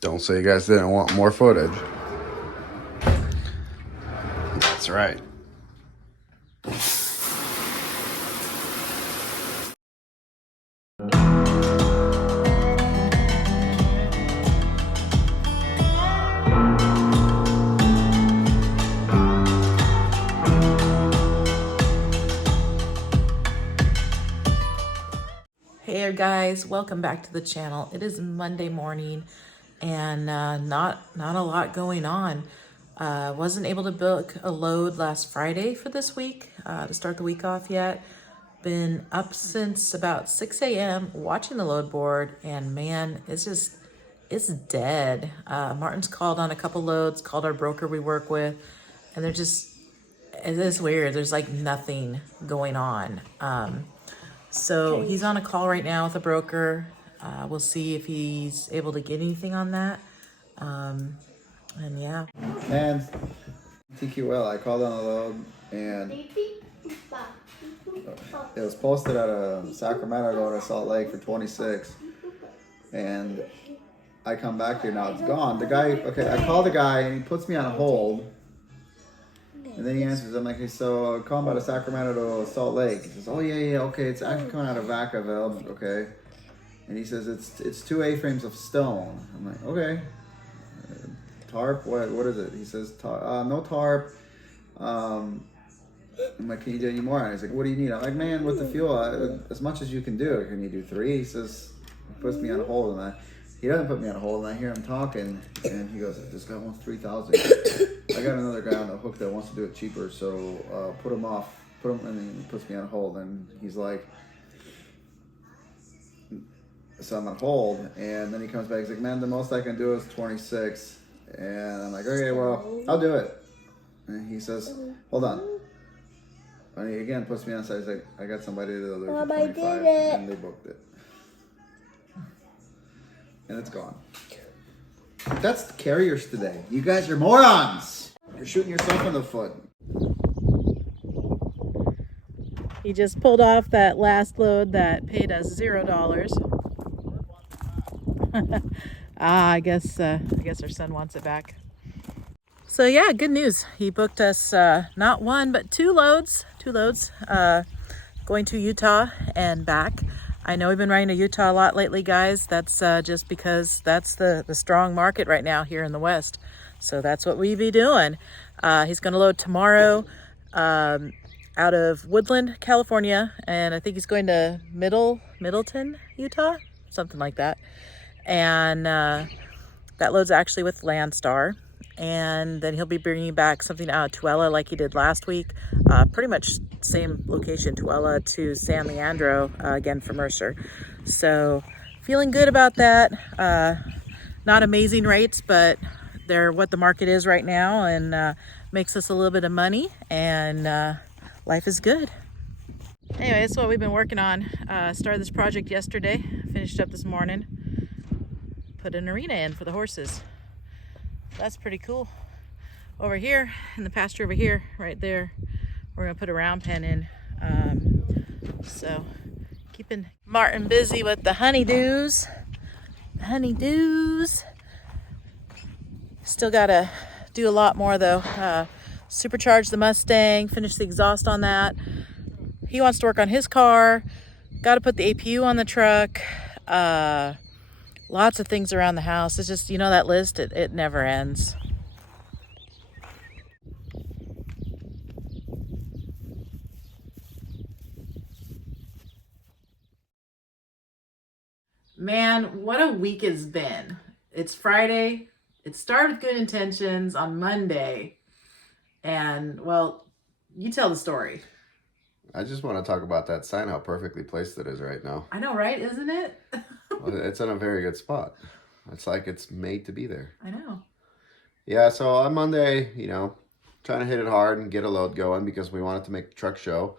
Don't say you guys didn't want more footage. That's right. Hey there guys, welcome back to the channel. It is Monday morning and not a lot going on. Wasn't able to book a load last Friday for this week to start the week off yet. Been up since about 6 a.m. watching the load board, and man, it's dead. Martin's called on a couple loads, called our broker we work with, and it is weird. There's like nothing going on. So he's on a call right now with a broker. We'll see if he's able to get anything on that. And yeah. And TQL, I called on a load and it was posted at a Sacramento load at Salt Lake for 26. And I come back here now, it's gone. The guy, okay, I call the guy and he puts me on hold. And then he answers, I'm like, hey, so call him out of Sacramento to Salt Lake. He says, oh yeah, okay, it's actually coming out of Vacaville, okay. And he says, it's 2 A-frames of stone. I'm like, okay. Tarp, what is it? He says, no tarp. I'm like, can you do any more? He's like, what do you need? I'm like, man, with the fuel, as much as you can do. Can you do 3? He says, he puts me on hold, and he doesn't put me on hold, and I hear him talking, and he goes, this guy wants 3,000. I got another guy on the hook that wants to do it cheaper, so put him, and then he puts me on hold, and he's like, so I'm on hold, and then he comes back, he's like, man, the most I can do is 26. And I'm like, okay, well, I'll do it. And he says, hold on. And he again puts me on side. He's like, I got somebody to deliver for 25. And they booked it. And it's gone. That's the carriers today. You guys are morons. You're shooting yourself in the foot. He just pulled off that last load that paid us $0. I guess our son wants it back. So yeah, good news. He booked us not 1 but 2 loads. Going to Utah and back. I know we've been riding to Utah a lot lately, guys. That's just because that's the strong market right now here in the West. So that's what we be doing. He's going to load tomorrow out of Woodland, California, and I think he's going to Middleton, Utah, something like that. And that load's actually with Landstar. And then he'll be bringing back something out of Tooele like he did last week. Pretty much same location, Tooele to San Leandro, again for Mercer. So feeling good about that. Not amazing rates, but they're what the market is right now, and makes us a little bit of money, and life is good. Anyway, that's what we've been working on. Started this project yesterday, finished up this morning. Put an arena in for the horses. That's pretty cool. Over here in the pasture over here, right there, we're gonna put a round pen in. So keeping Martin busy with the honeydews. Still gotta do a lot more though. Supercharge the Mustang, finish the exhaust on that. He wants to work on his car. Got to put the APU on the truck. Lots of things around the house. It's just, that list, it never ends. Man, what a week it's been. It's Friday. It started with good intentions on Monday. And, well, you tell the story. I just want to talk about that sign, how perfectly placed it is right now. I know, right? Isn't it? Well, it's in a very good spot. It's like it's made to be there. I know. Yeah, so on Monday, trying to hit it hard and get a load going because we wanted to make the truck show.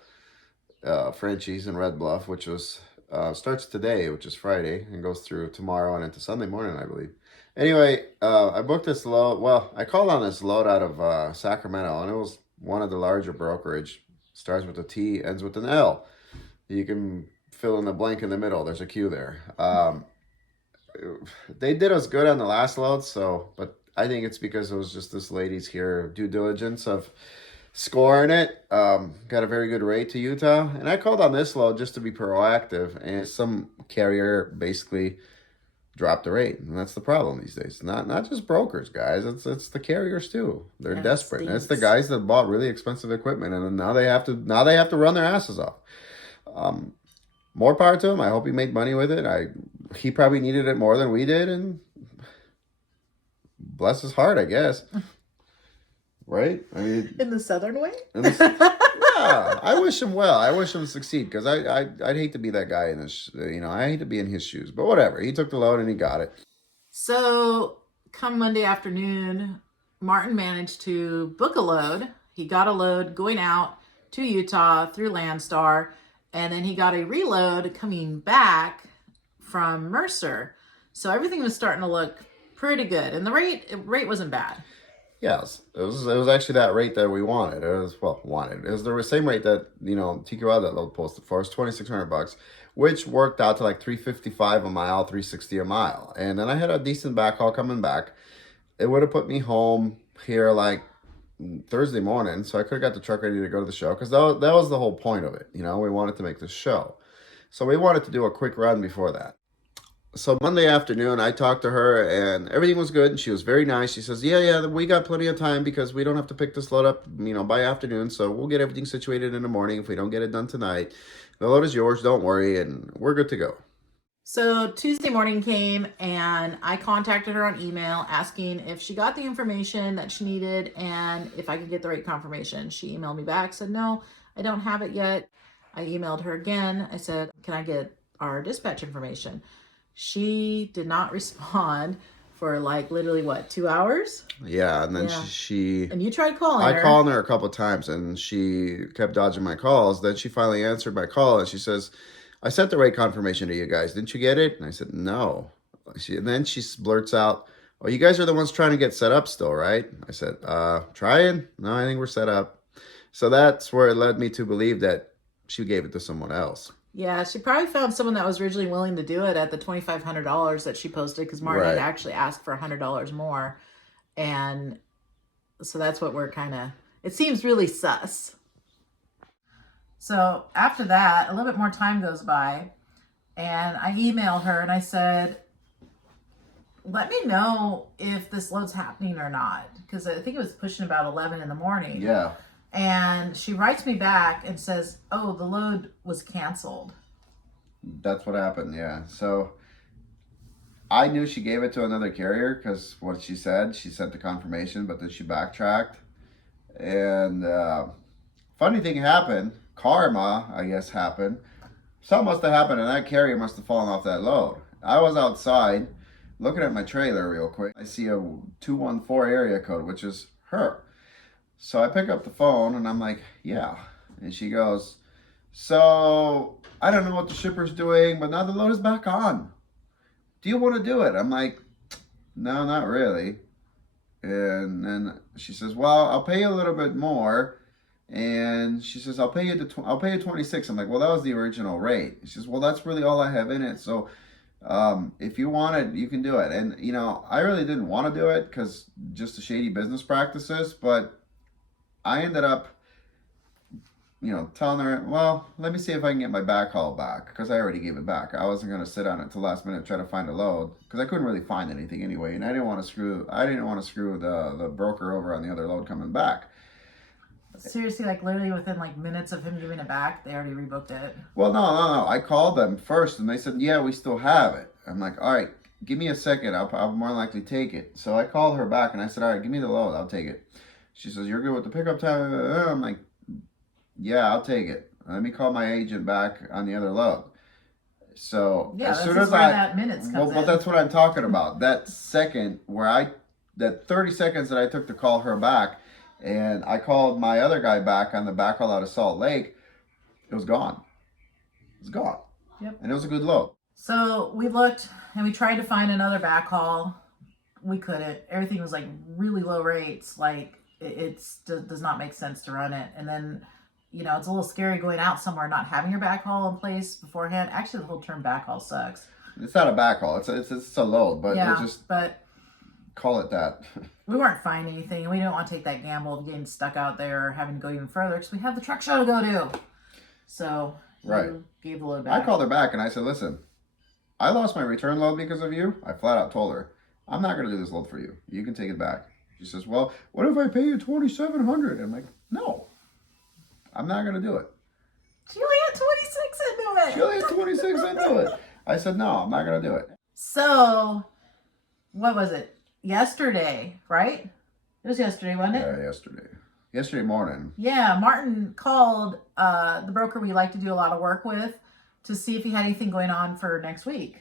Frenchie's in Red Bluff, which was starts today, which is Friday, and goes through tomorrow and into Sunday morning, I believe. Anyway, I booked this load. Well, I called on this load out of Sacramento, and it was one of the larger brokerage. Starts with a T, ends with an L. You can fill in the blank in the middle. There's a Q there. they did us good on the last load. So, but I think it's because it was just this lady's here due diligence of scoring it. Got a very good rate to Utah, and I called on this load just to be proactive. And some carrier basically dropped the rate, and that's the problem these days. Not just brokers, guys. It's the carriers too. They're Yeah, it desperate. And it's the stinks. guys that bought really expensive equipment, and now they have to run their asses off. More power to him. I hope he made money with it. He probably needed it more than we did, and bless his heart, I guess. Right? I mean, In the southern way? yeah, I wish him well. I wish him to succeed because I'd hate to be that guy in this. I hate to be in his shoes. But whatever. He took the load and he got it. So come Monday afternoon, Martin managed to book a load. He got a load going out to Utah through Landstar, and then he got a reload coming back from Mercer. So everything was starting to look pretty good, and the rate wasn't bad. Yes, it was actually that rate that we wanted. It was It was the same rate that TQL that load posted for us, $2,600, which worked out to like $355 a mile, $360 a mile. And then I had a decent backhaul coming back. It would have put me home here like Thursday morning, so I could have got the truck ready to go to the show because that was the whole point of it. We wanted to make this show, so we wanted to do a quick run before that. So Monday afternoon, I talked to her and everything was good. And she was very nice. She says, yeah, we got plenty of time because we don't have to pick this load up, by afternoon. So we'll get everything situated in the morning if we don't get it done tonight. The load is yours. Don't worry. And we're good to go. So Tuesday morning came and I contacted her on email asking if she got the information that she needed and if I could get the rate confirmation. She emailed me back, said, no, I don't have it yet. I emailed her again. I said, can I get our dispatch information? She did not respond for like literally 2 hours? Yeah, and then Yeah. she And you tried calling her. I called her a couple of times and she kept dodging my calls. Then she finally answered my call and she says, I sent the rate confirmation to you guys. Didn't you get it? And I said, no. And then she blurts out, oh, you guys are the ones trying to get set up still, right? I said, trying? No, I think we're set up. So that's where it led me to believe that she gave it to someone else. Yeah, she probably found someone that was originally willing to do it at the $2,500 that she posted because Martin had actually asked for $100 more. And so that's what we're it seems really sus. So after that, a little bit more time goes by and I emailed her and I said, let me know if this load's happening or not. Because I think it was pushing about 11 in the morning. Yeah. And she writes me back and says, oh, the load was canceled. That's what happened, yeah. So I knew she gave it to another carrier because what she said, she sent the confirmation, but then she backtracked. And funny thing happened, karma, I guess, happened. Something must have happened and that carrier must have fallen off that load. I was outside looking at my trailer real quick. I see a 214 area code, which is her. So I pick up the phone and I'm like, yeah. And she goes, so I don't know what the shipper's doing, but now the load is back on. Do you want to do it? I'm like, no, not really. And then she says, well, I'll pay you a little bit more. And she says, I'll pay you 26. I'm like, well, that was the original rate. She says, well, that's really all I have in it. So if you want it, you can do it. And, I really didn't want to do it because just the shady business practices, but I ended up, telling her, well, let me see if I can get my backhaul back because I already gave it back. I wasn't going to sit on it till last minute try to find a load because I couldn't really find anything anyway, and I didn't want to screw the broker over on the other load coming back. Seriously, literally within minutes of him giving it back, they already rebooked it. Well, no. I called them first and they said, yeah, we still have it. I'm like, all right, give me a second. I'll more likely take it. So I called her back and I said, all right, give me the load. I'll take it. She says, you're good with the pickup time? I'm like, yeah, I'll take it. Let me call my agent back on the other load. So yeah, as soon as that minutes comes well, that's what I'm talking about. That second that 30 seconds that I took to call her back, and I called my other guy back on the backhaul out of Salt Lake, it was gone. It was gone. Yep. And it was a good load. So we looked and we tried to find another backhaul. We couldn't. Everything was really low rates. It does not make sense to run it. And then, it's a little scary going out somewhere not having your backhaul in place beforehand. Actually, the whole term backhaul sucks. It's not a backhaul. It's a load, but Yeah, it just but call it that. we weren't finding anything, and we didn't want to take that gamble of getting stuck out there or having to go even further because we have the truck show to go to. So Right. you gave the load back. I called her back and I said, listen, I lost my return load because of you. I flat out told her, I'm not going to do this load for you. You can take it back. She says, well, what if I pay you $2,700? I'm like, no, I'm not going to do it. She only had 26 into it. She only had 26 into it. I said, no, I'm not going to do it. So, what was it? Yesterday, right? It was yesterday, wasn't it? Yeah, yesterday. Yesterday morning. Yeah, Martin called the broker we like to do a lot of work with to see if he had anything going on for next week.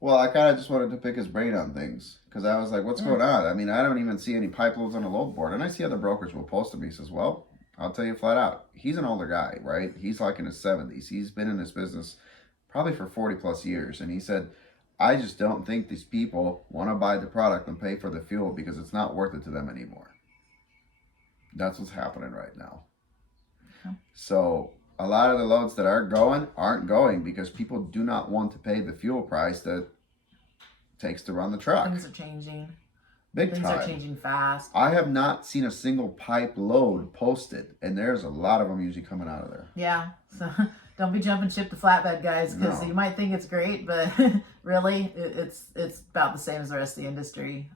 Well, I kind of just wanted to pick his brain on things because I was like, what's going on? I mean, I don't even see any pipe loads on the load board. And I see other brokers will post them. He says, well, I'll tell you flat out. He's an older guy, right? He's like in his 70s. He's been in this business probably for 40 plus years. And he said, I just don't think these people want to buy the product and pay for the fuel because it's not worth it to them anymore. That's what's happening right now. Okay. So a lot of the loads that are going aren't going because people do not want to pay the fuel price that it takes to run the truck. Things are changing. Big Things time. are changing fast. I have not seen a single pipe load posted, and there's a lot of them usually coming out of there. Yeah, so don't be jumping ship to flatbed, guys, because No. you might think it's great, but really, it's about the same as the rest of the industry.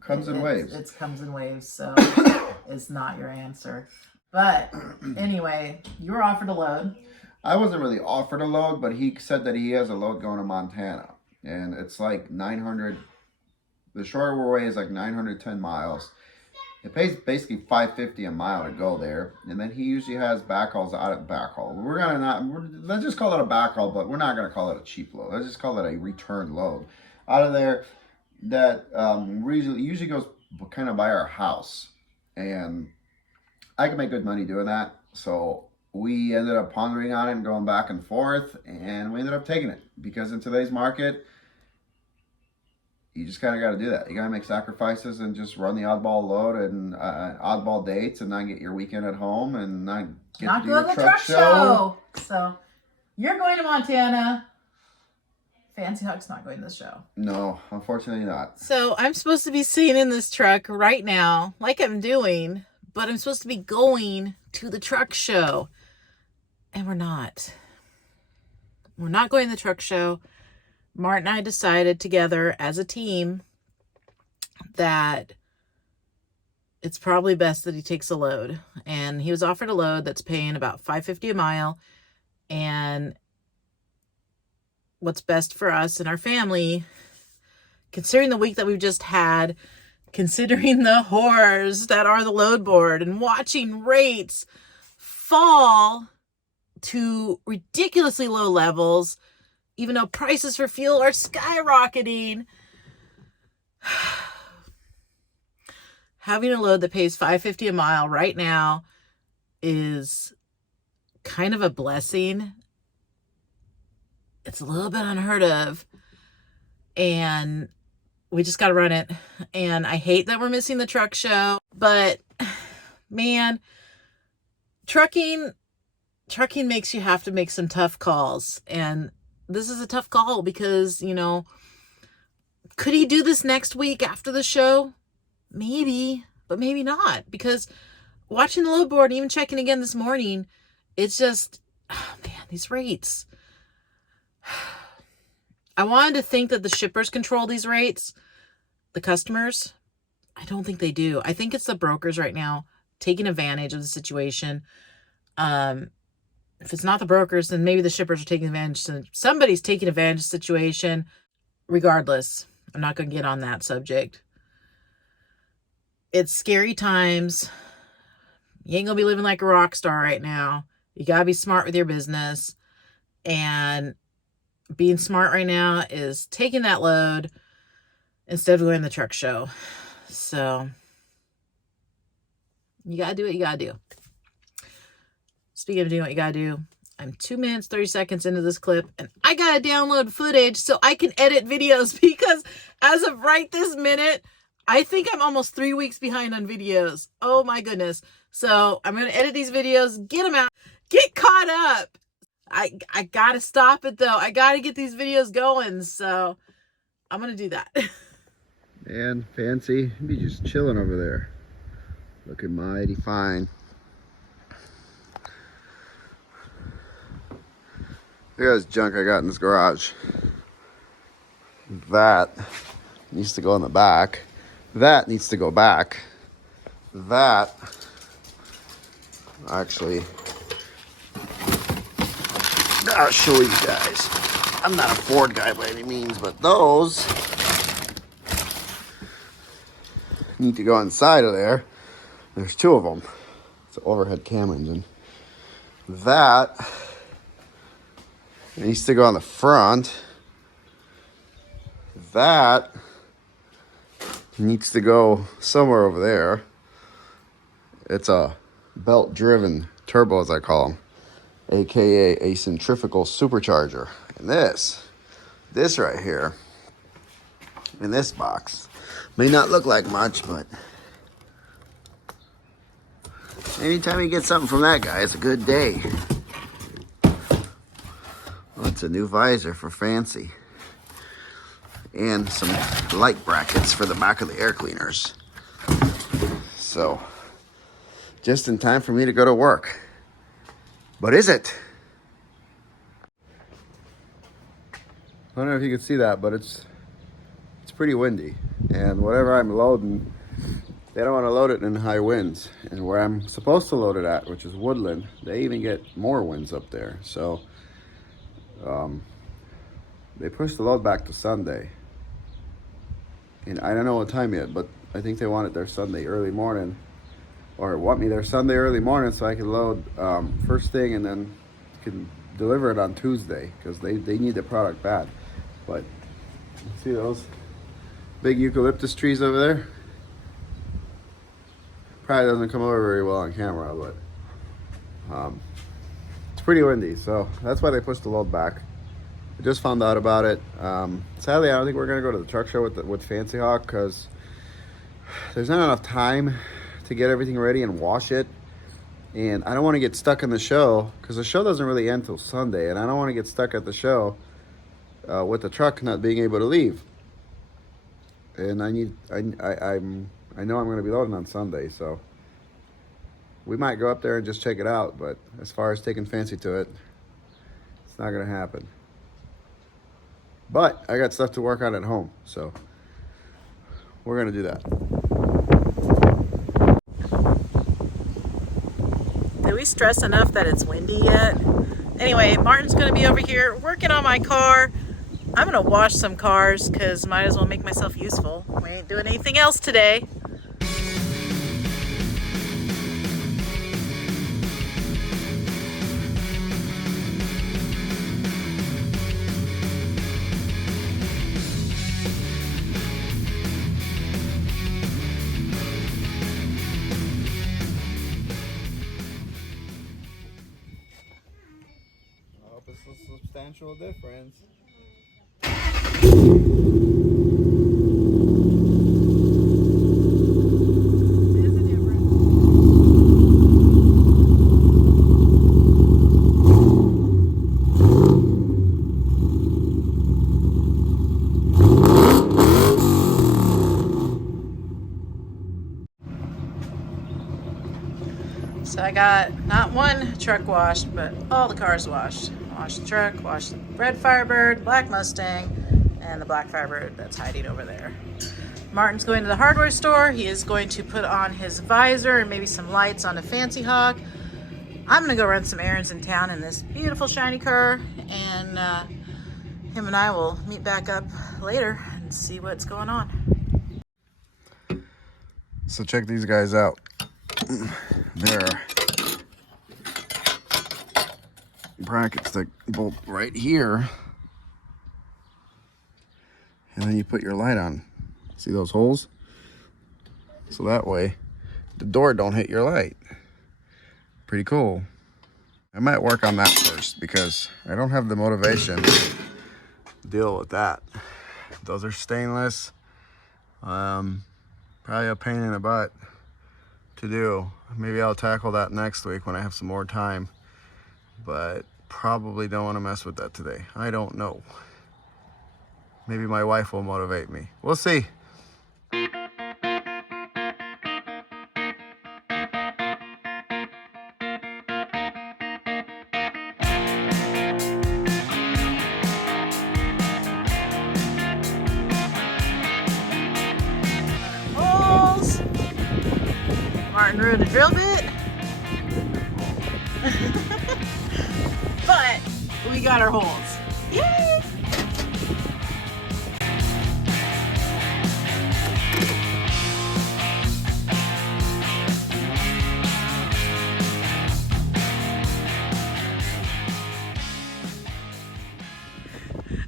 Comes in waves. It comes in waves, so it's not your answer. But anyway, you were offered a load. I wasn't really offered a load, but he said that he has a load going to Montana, and it's like 900. The shorter way is like 910 miles. It pays basically $550 a mile to go there, and then he usually has backhauls out at backhaul. Let's just call it a backhaul, but we're not gonna call it a cheap load. Let's just call it a return load out of there that usually goes kind of by our house, and I can make good money doing that. So we ended up pondering on it and going back and forth, and we ended up taking it because in today's market, you just kind of got to do that. You got to make sacrifices and just run the oddball load and oddball dates and not get your weekend at home and not get Not to do going your to the truck show. So you're going to Montana. Fancy Huck's not going to the show. No, unfortunately not. So I'm supposed to be sitting in this truck right now, like I'm doing, but I'm supposed to be going to the truck show. And we're not. We're not going to the truck show. Martin and I decided together as a team that it's probably best that he takes a load. And he was offered a load that's paying about $550 a mile. And what's best for us and our family, considering the week that we've just had, considering the horrors that are the load board and watching rates fall to ridiculously low levels, even though prices for fuel are skyrocketing. Having a load that pays $550 a mile right now is kind of a blessing. It's a little bit unheard of, and we just got to run it. And I hate that we're missing the truck show, but man, trucking makes you have to make some tough calls. And this is a tough call because, you know, could he do this next week after the show? Maybe, but maybe not, because watching the load board and even checking again this morning, it's just, oh man, these rates. I wanted to think that the shippers control these rates, the customers. I don't think they do. I think it's the brokers right now taking advantage of the situation. If it's not the brokers, then maybe the shippers are taking advantage. Somebody's taking advantage of the situation. Regardless, I'm not going to get on that subject. It's scary times. You ain't going to be living like a rock star right now. You got to be smart with your business. And being smart right now is taking that load instead of going to the truck show. So you got to do what you got to do. Speaking of doing what you got to do, I'm 2 minutes, 30 seconds into this clip, and I got to download footage so I can edit videos because as of right this minute, I think I'm almost 3 weeks behind on videos. Oh my goodness. So I'm going to edit these videos, get them out, get caught up. I gotta stop it though. I gotta get these videos going, so I'm gonna do that. And Fancy, be just chilling over there, looking mighty fine. Look at this junk I got in this garage. That needs to go in the back. That needs to go back. That, actually, I'll show you guys. I'm not a Ford guy by any means, but those need to go inside of there. There's two of them. It's an overhead cam engine. That needs to go on the front. That needs to go somewhere over there. It's a belt-driven turbo, as I call them, aka a centrifugal supercharger. And this right here, in this box, may not look like much, but anytime you get something from that guy, it's a good day. Well, it's a new visor for Fancy. And some light brackets for the back of the air cleaners. So, just in time for me to go to work. But is it? I don't know if you can see that, but it's pretty windy. And whatever I'm loading, they don't want to load it in high winds. And where I'm supposed to load it at, which is woodland, they even get more winds up there. So, they pushed the load back to Sunday. And I don't know what time yet, but I think they want it there Sunday early morning, or want me there Sunday early morning so I can load first thing and then can deliver it on Tuesday because they need the product bad. But see those big eucalyptus trees over there? Probably doesn't come over very well on camera, but it's pretty windy, so that's why they pushed the load back. I just found out about it. Sadly, I don't think we're gonna go to the truck show with Fancy Hawk because there's not enough time to get everything ready and wash it. And I don't want to get stuck in the show because the show doesn't really end till Sunday, and I don't want to get stuck at the show with the truck not being able to leave. And I know I'm gonna be loading on Sunday, so we might go up there and just check it out. But as far as taking Fancy to it, it's not gonna happen. But I got stuff to work on at home, so we're gonna do that. Did we stress enough that it's windy yet? Anyway, Martin's gonna be over here working on my car. I'm gonna wash some cars because might as well make myself useful. We ain't doing anything else today. I hope it's a substantial difference. So I got not one truck washed, but all the cars washed. Washed the truck, washed the red Firebird, black Mustang, and the black Firebird that's hiding over there. Martin's going to the hardware store. He is going to put on his visor and maybe some lights on a Fancy Hawk. I'm gonna go run some errands in town in this beautiful shiny car, and him and I will meet back up later and see what's going on. So check these guys out. There. Brackets that bolt right here, and then you put your light on. See those holes? So that way the door don't hit your light. Pretty cool. I might work on that first because I don't have the motivation to deal with that. Those are stainless. Probably a pain in the butt to do. Maybe I'll tackle that next week when I have some more time. But Probably don't want to mess with that today. I don't know. Maybe my wife will motivate me. We'll see. Holes. Martin ruined a drill bit. But we got our holes. Yay!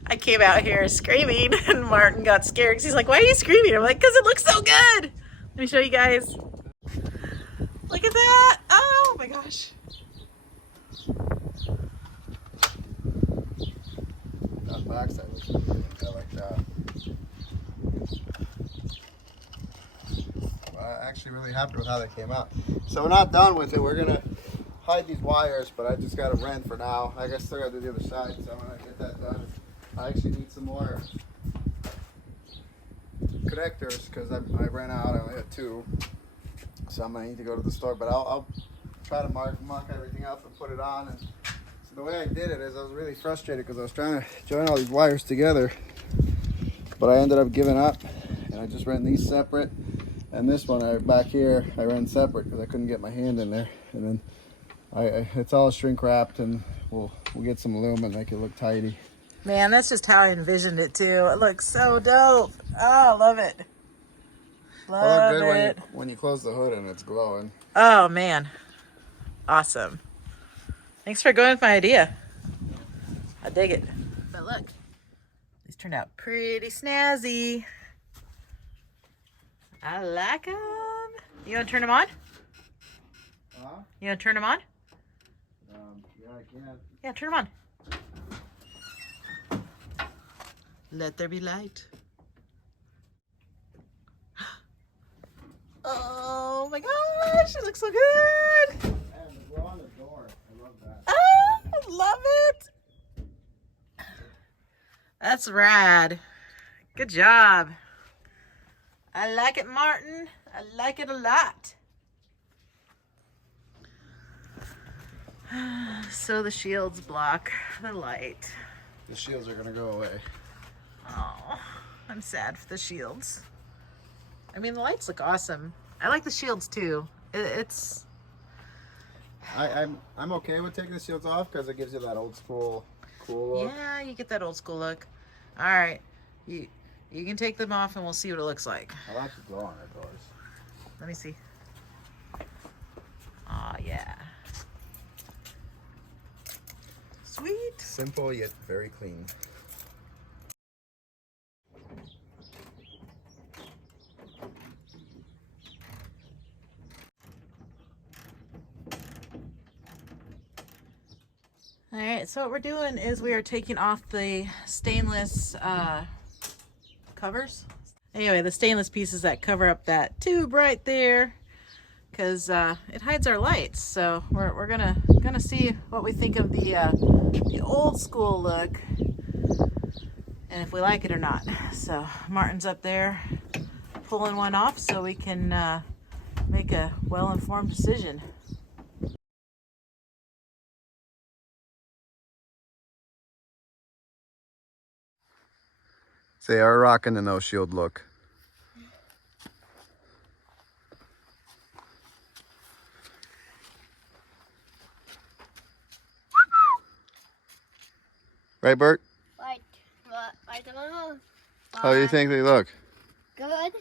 I came out here screaming and Martin got scared because he's like, why are you screaming? I'm like, because it looks so good. Let me show you guys. Look at that. Oh my gosh. That backside looks really good. I like that. Well, I'm actually really happy with how they came out. So we're not done with it. We're gonna hide these wires, but I just got to rent for now. I guess still got to do the other side, so I'm gonna get that done. I actually need some more connectors because I ran out. I only had 2, so I'm gonna need to go to the store. But I'll try to mark everything up and put it on. And so the way I did it is I was really frustrated because I was trying to join all these wires together, but I ended up giving up, and I just ran these separate. And this one back here, I ran separate because I couldn't get my hand in there. And then it's all shrink wrapped, and we'll get some aluminum and make it look tidy. Man, that's just how I envisioned it too. It looks so dope. Oh, I love it. Love It'll look it. good when you close the hood and it's glowing. Oh man, awesome. Thanks for going with my idea. I dig it. But look, these turned out pretty snazzy. I like them. You want to turn them on? Huh? You want to turn them on? Yeah, I can. Yeah, turn them on. Let there be light. Oh my gosh, it looks so good. And the glow on the door. I love that. Oh, I love it. That's rad. Good job. I like it, Martin. I like it a lot. So the shields block the light. The shields are gonna go away. Oh, I'm sad for the shields. I mean, the lights look awesome. I like the shields too. It's. I'm okay with taking the shields off because it gives you that old school cool look. Yeah, you get that old school look. All right, you can take them off and we'll see what it looks like. I like the glow on our doors. Let me see. Oh yeah. Sweet. Simple yet very clean. All right, so what we're doing is we are taking off the stainless covers. Anyway, the stainless pieces that cover up that tube right there, because it hides our lights. So we're gonna see what we think of the old school look, and if we like it or not. So Martin's up there pulling one off so we can make a well-informed decision. They are rocking the no shield look. Right, Bert? Like, I don't know. How do you think they look? Good.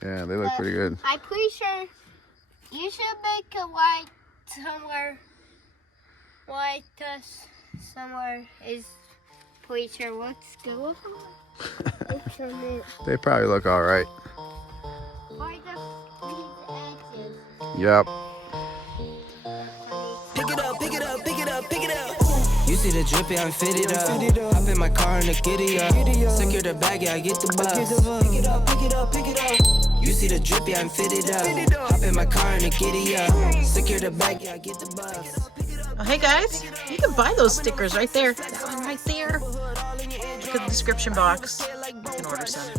Yeah, they look pretty good. I'm pretty sure you should make a white somewhere. White somewhere is pretty sure what's good. It's on it. They probably look all right. Why these edges? Yep. Pick it up, pick it up, pick it up, pick it up. You see the drippy, I'm fitted up. Hop in my car and the giddy up. Secure the bag, yeah, I get the bus. Pick it up, pick it up, pick it up. You see the drippy, I'm fitted up. Hop in my car and the giddy up. Secure the bag, yeah, I get the bus. Oh, hey guys, you can buy those stickers right there. That one right there. Look at the description box. You can order some.